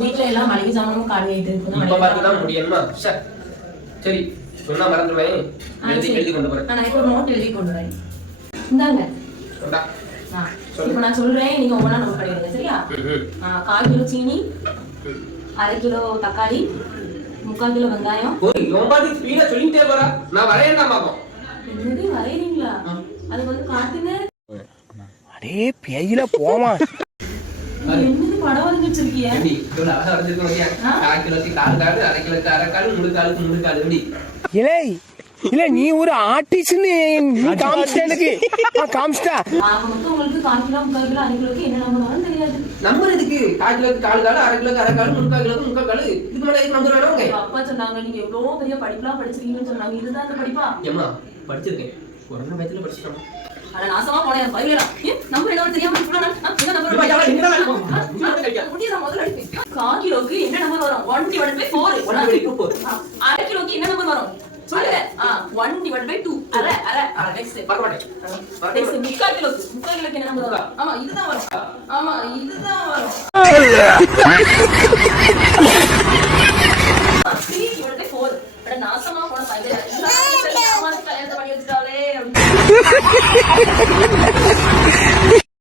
வீட்டுல எல்லாம் மளிகை சாமானும் காலி ஆயிட்டு இருக்கு. இப்ப பார்த்துதான் முடியணுமா? சரி சொன்னா மறந்துடுவேன். எழுதி கொண்டு போறேன். நான் இப்போ நோட் எழுதி கொண்டு வரேன். இந்தாங்க. இப்போ நான் சொல்றேன், நீங்க ஒவ்வொன்றா நோட் பண்ணிடுங்க. சரியா? 1/4 கிலோ சீனி, 1/2 கிலோ தக்காளி, 3/4 கிலோ வெங்காயம். ரொம்ப ஸ்பீடா சொல்லிட்டே போறா. நான் வரையறேன் பாப்போம். என்னது வரையறீங்களா? அது வந்து காட்டுங்க. அடே பேயில போமா. என்னது படம் வரைஞ்சு வச்சிருக்கீங்க? எப்படி இவ்வளவு அழகா வரைஞ்சிருக்கீங்க? 1/4 கிலோக்கு 4 கால், 1/2 கிலோக்கு 1/2 கால், 3 காலுக்கு 3 கால். எப்படி? இல்ல நீ ஒரு ஆர்டிஸ்ட்னு நீ காமிச்சிட்ட எனக்கு. காமிச்சிட்டா. மொத்தம் உங்களுக்கு 1/4 கிலோ 3/4 கிலோ 1/2 கிலோக்கு என்ன நம்பர் வரும்னு தெரியாது. நம்பர் எதுக்கு? 1/4 கிலோக்கு 4 கால், 1/2 கிலோக்கு 1/2 கால், 3/4 கிலோக்கு 3/4 கால். இதுக்கு மேல எதுக்கு நம்பர் வேணும்ங்க? அப்பா சொன்னாங்க நீங்க எவ்வளவு பெரிய படிப்புலாம் படிச்சிருக்கீங்கன்னு சொன்னாங்க. இதுதான் அந்த படிப்பா? ஏம்மா படிச்சிருக்கேன். கொரோனா பயத்துல படிச்சிட்டோம். அட நாசமா போனேன் பையலா. நம்பர் என்ன தெரியாம சொல்றானே. என்ன நம்பர் வரும்? முடியல முதல்ல அடிச்சு. 1/4 கிலோக்கு என்ன நம்பர் வரும்? 1/4. 1/4. 1/2 கிலோக்கு என்ன நம்பர் வரும்? சொல்லுங்க. 1/2. அரை நெக்ஸ்ட். பார்க்க மாட்டேன். நெக்ஸ்ட் 3/4 கிலோக்கு என்ன நம்பர் வரும்? ஆமா இதுதான் வரும். 3/4. அட நாசமா போன பையலா. கல்யாணத்தை பண்ணி வச்சிட்டாலே.